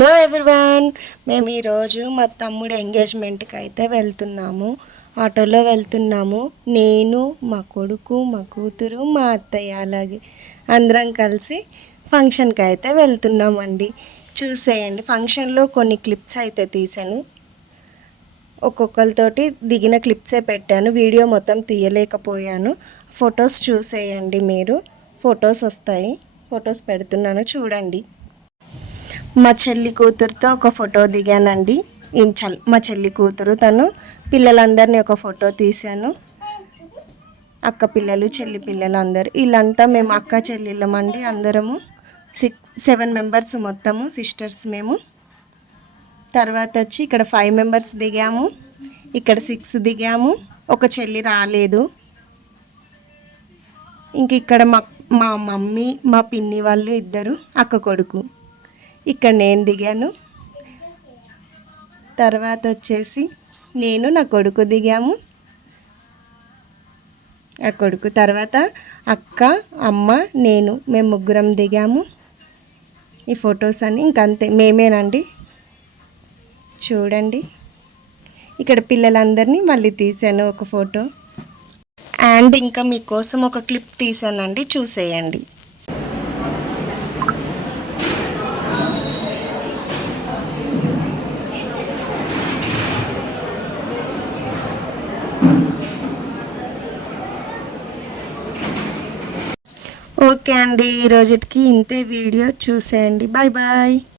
Hello everyone, మేము ఈరోజు మా తమ్ముడు ఎంగేజ్మెంట్కి అయితే వెళ్తున్నాము. ఆటోలో వెళ్తున్నాము. నేను, మా కొడుకు, మా కూతురు, మా అత్తయ్య, అలాగే అందరం కలిసి ఫంక్షన్కి అయితే వెళ్తున్నామండి. చూసేయండి, ఫంక్షన్లో కొన్ని క్లిప్స్ అయితే తీసాను. ఒక్కొక్కరితోటి దిగిన క్లిప్సే పెట్టాను, వీడియో మొత్తం తీయలేకపోయాను. ఫొటోస్ చూసేయండి, మీరు ఫొటోస్ వస్తాయి. ఫొటోస్ పెడుతున్నాను, చూడండి. మా చెల్లి కూతురుతో ఒక ఫోటో దిగానండి. మా చెల్లి కూతురు, తను పిల్లలందరినీ ఒక ఫోటో తీశాను. అక్క పిల్లలు, చెల్లి పిల్లలు అందరు, వీళ్ళంతా మేము అక్క చెల్లెళ్ళమండి. అందరము 7 మెంబర్స్ మొత్తము సిస్టర్స్ మేము. తర్వాత వచ్చి ఇక్కడ 5 మెంబర్స్ దిగాము, ఇక్కడ 6 దిగాము. ఒక చెల్లి రాలేదు. ఇంక ఇక్కడ మా మమ్మీ, మా పిన్ని వాళ్ళు ఇద్దరు, అక్క కొడుకు. ఇక్కడ నేను దిగాను. తర్వాత వచ్చేసి నేను, నా కొడుకు దిగాము. ఆ కొడుకు తర్వాత అక్క, అమ్మ, నేను, మేము ముగ్గురం దిగాము. ఈ ఫొటోస్ అన్నీ ఇంకంతే, మేమేనండి. చూడండి, ఇక్కడ పిల్లలందరినీ మళ్ళీ తీసాను ఒక ఫోటో. అండ్ ఇంకా మీకోసం ఒక క్లిప్ తీసానండి, చూసేయండి. ఓకే అండి, ఈరోజుకి ఇంతే వీడియో. చూసేయండి. Bye bye.